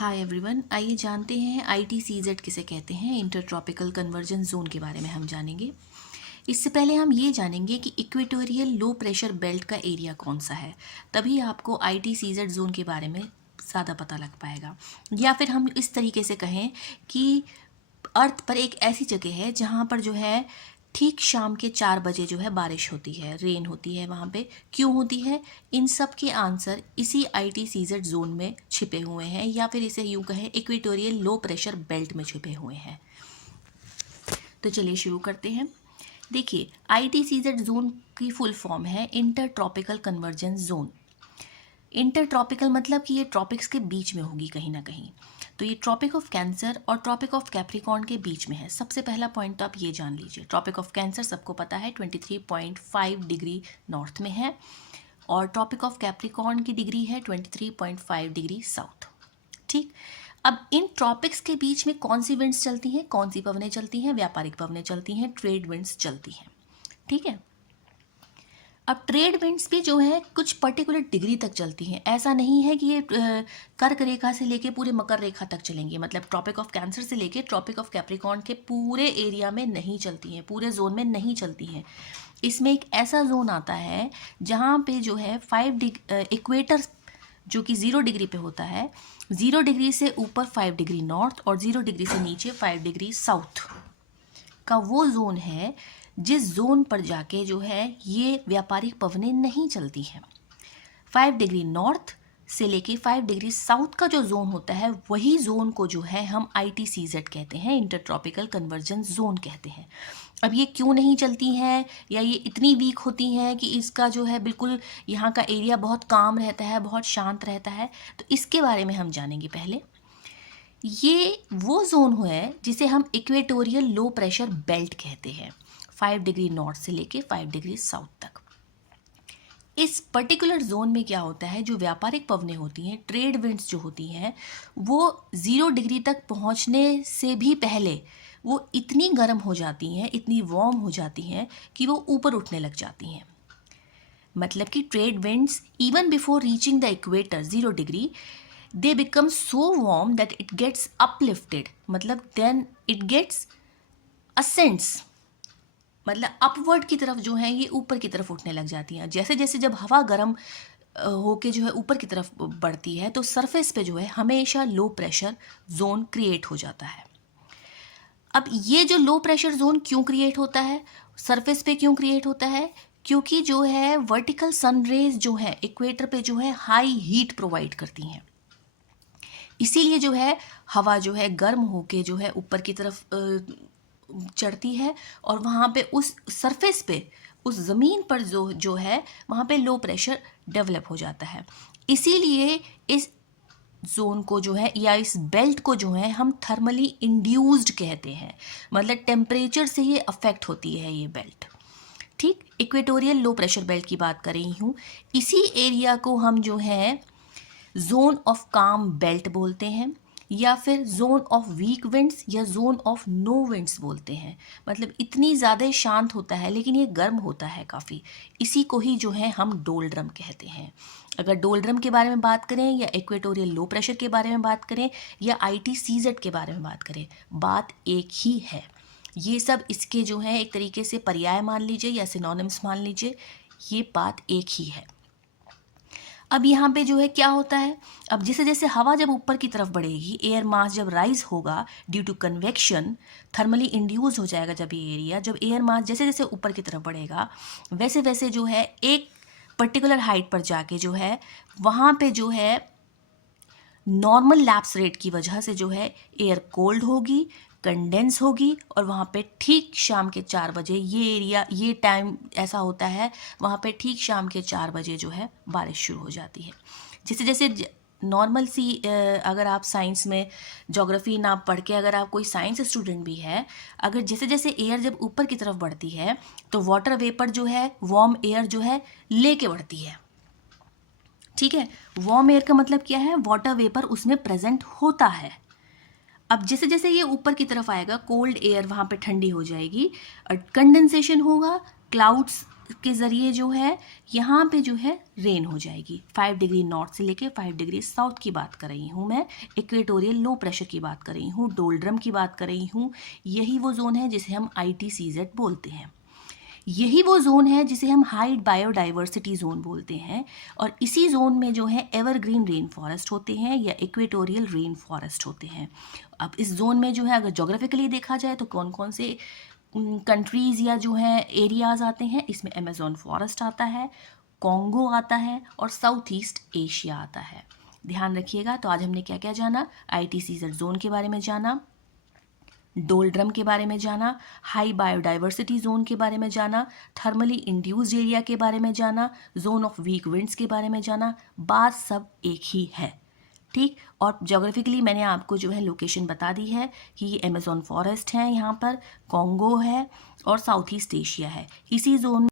Hi everyone, आइए जानते हैं ITCZ किसे कहते हैं। इंटर ट्रॉपिकल कन्वर्जेंस जोन के बारे में हम जानेंगे। इससे पहले हम ये जानेंगे कि इक्वेटोरियल लो प्रेशर बेल्ट का एरिया कौन सा है, तभी आपको ITCZ जोन के बारे में ज़्यादा पता लग पाएगा। या फिर हम इस तरीके से कहें कि अर्थ पर एक ऐसी जगह है जहाँ पर जो है ठीक शाम के 4 बजे जो है बारिश होती है, रेन होती है। वहाँ पे क्यों होती है, इन सब के आंसर इसी ITCZ जोन में छिपे हुए हैं, या फिर इसे यूँ कहें इक्वेटोरियल लो प्रेशर बेल्ट में छिपे हुए हैं। तो चलिए शुरू करते हैं। देखिए, ITCZ जोन की फुल फॉर्म है inter tropical convergence zone. Inter tropical मतलब कि ये ट्रॉपिक्स के बीच में होगी कहीं ना कहीं। तो ये ट्रॉपिक ऑफ कैंसर और ट्रॉपिक ऑफ कैप्रिकॉर्न के बीच में है। सबसे पहला पॉइंट तो आप ये जान लीजिए, ट्रॉपिक ऑफ कैंसर सबको पता है 23.5 डिग्री नॉर्थ में है, और ट्रॉपिक ऑफ कैप्रिकॉर्न की डिग्री है 23.5 डिग्री साउथ। ठीक, अब इन ट्रॉपिक्स के बीच में कौन सी विंड्स चलती हैं, कौन सी पवनें चलती हैं? व्यापारिक पवनें चलती हैं, ट्रेड विंड्स चलती हैं। ठीक है, अब ट्रेड विंड्स भी जो है कुछ पर्टिकुलर डिग्री तक चलती हैं। ऐसा नहीं है कि ये कर्क रेखा से लेके पूरे मकर रेखा तक चलेंगी। मतलब ट्रॉपिक ऑफ कैंसर से लेके ट्रॉपिक ऑफ कैप्रिकॉर्न के पूरे एरिया में नहीं चलती हैं, पूरे जोन में नहीं चलती हैं। इसमें एक ऐसा जोन आता है जहाँ पे जो है इक्वेटर जो कि 0 डिग्री पे होता है, 0 डिग्री से ऊपर 5 डिग्री नॉर्थ और 0 डिग्री से नीचे 5 डिग्री साउथ का वो जोन है जिस जोन पर जाके जो है ये व्यापारिक पवनें नहीं चलती हैं। 5 डिग्री नॉर्थ से लेके 5 डिग्री साउथ का जो जोन होता है, वही जोन को जो है हम ITCZ कहते हैं, इंटर ट्रॉपिकल कन्वर्जेंस जोन कहते हैं। अब ये क्यों नहीं चलती हैं, या ये इतनी वीक होती हैं कि इसका जो है बिल्कुल यहाँ का एरिया बहुत काम रहता है, बहुत शांत रहता है, तो इसके बारे में हम जानेंगे। पहले ये वो जोन है जिसे हम इक्वेटोरियल लो प्रेशर बेल्ट कहते हैं, 5 डिग्री नॉर्थ से लेके 5 डिग्री साउथ तक। इस पर्टिकुलर जोन में क्या होता है, जो व्यापारिक पवनें होती हैं, ट्रेड विंड्स जो होती हैं, वो 0 डिग्री तक पहुंचने से भी पहले वो इतनी गर्म हो जाती हैं, इतनी वार्म हो जाती हैं कि वो ऊपर उठने लग जाती हैं। मतलब कि trade winds even before reaching the equator 0 degree they become so warm that it gets uplifted, मतलब then it gets ascends, मतलब अपवर्ड की तरफ जो है ये ऊपर की तरफ उठने लग जाती हैं। जैसे जैसे जब हवा गर्म होके जो है ऊपर की तरफ बढ़ती है, तो सरफेस पे जो है हमेशा लो प्रेशर जोन क्रिएट हो जाता है। अब ये जो लो प्रेशर जोन क्यों क्रिएट होता है, सरफेस पे क्यों क्रिएट होता है? क्योंकि जो है वर्टिकल सन रेज जो है इक्वेटर पे जो है हाई हीट प्रोवाइड करती हैं। इसीलिए जो है हवा जो है गर्म होके जो है ऊपर की तरफ चढ़ती है, और वहाँ पे उस सरफेस पे, उस ज़मीन पर जो है वहाँ पे लो प्रेशर डेवलप हो जाता है। इसीलिए इस जोन को जो है, या इस बेल्ट को जो है, हम थर्मली इंड्यूस्ड कहते हैं। मतलब टेम्परेचर से ये अफेक्ट होती है ये बेल्ट। ठीक, इक्वेटोरियल लो प्रेशर बेल्ट की बात कर रही हूँ। इसी एरिया को हम जो है जोन ऑफ काम बेल्ट बोलते हैं, या फिर जोन ऑफ वीक विंड्स या जोन ऑफ नो विंड्स बोलते हैं। मतलब इतनी ज़्यादा शांत होता है, लेकिन ये गर्म होता है काफ़ी। इसी को ही जो है हम डोलड्रम कहते हैं। अगर डोलड्रम के बारे में बात करें, या इक्वेटोरियल लो प्रेशर के बारे में बात करें, या ITCZ के बारे में बात करें, बात एक ही है। ये सब इसके जो है एक तरीके से पर्याय मान लीजिए या सिनोनिम्स मान लीजिए, ये बात एक ही है। अब यहाँ पे जो है क्या होता है, अब जैसे जैसे हवा जब ऊपर की तरफ बढ़ेगी, एयर मास जब राइज होगा due to convection, thermally induce हो जाएगा जब ये एरिया, जब एयर मास जैसे जैसे ऊपर की तरफ बढ़ेगा, वैसे वैसे जो है एक पर्टिकुलर हाइट पर जाके जो है वहाँ पे जो है नॉर्मल लैप्स रेट की वजह से जो है एयर कोल्ड होगी, कंडेंस होगी, और वहाँ पे ठीक शाम के 4 बजे ये एरिया, ये टाइम ऐसा होता है, वहाँ पे ठीक शाम के 4 बजे जो है बारिश शुरू हो जाती है। जैसे जैसे नॉर्मल सी अगर आप साइंस में ज्योग्राफी ना पढ़ के, अगर आप कोई साइंस स्टूडेंट भी है, अगर जैसे जैसे एयर जब ऊपर की तरफ बढ़ती है, तो वाटर वेपर जो है वार्म एयर जो है लेके बढ़ती है। ठीक है, वार्म एयर का मतलब क्या है, वाटर वेपर उसमें प्रेजेंट होता है। अब जैसे जैसे ये ऊपर की तरफ आएगा, कोल्ड एयर वहाँ पे ठंडी हो जाएगी, और कंडेंसेशन होगा, क्लाउड्स के ज़रिए जो है यहाँ पे जो है रेन हो जाएगी। 5 डिग्री नॉर्थ से लेके 5 डिग्री साउथ की बात कर रही हूँ मैं, इक्वेटोरियल लो प्रेशर की बात कर रही हूँ, डोल्ड्रम की बात कर रही हूँ। यही वो जोन है जिसे हम ITCZ बोलते हैं। यही वो जोन है जिसे हम हाई बायोडाइवर्सिटी जोन बोलते हैं। और इसी जोन में जो है एवरग्रीन रेन फॉरेस्ट होते हैं या इक्वेटोरियल रेन फॉरेस्ट होते हैं। अब इस जोन में जो है अगर जोग्राफिकली देखा जाए तो कौन कौन से कंट्रीज़ या जो है एरियाज़ आते हैं, इसमें अमेज़ॉन फॉरेस्ट आता है, कॉन्गो आता है और साउथ ईस्ट एशिया आता है। ध्यान रखिएगा। तो आज हमने क्या क्या जाना, ITCZ जोन के बारे में जाना, डोल्ड्रम के बारे में जाना, हाई बायोडाइवर्सिटी जोन के बारे में जाना, थर्मली इंड्यूस्ड एरिया के बारे में जाना, जोन ऑफ वीक विंड्स के बारे में जाना। बात सब एक ही है, ठीक। और जोग्राफिकली मैंने आपको जो है लोकेशन बता दी है कि ये अमेज़ॉन फॉरेस्ट है, यहाँ पर कॉन्गो है और साउथ ईस्ट एशिया है। इसी जोन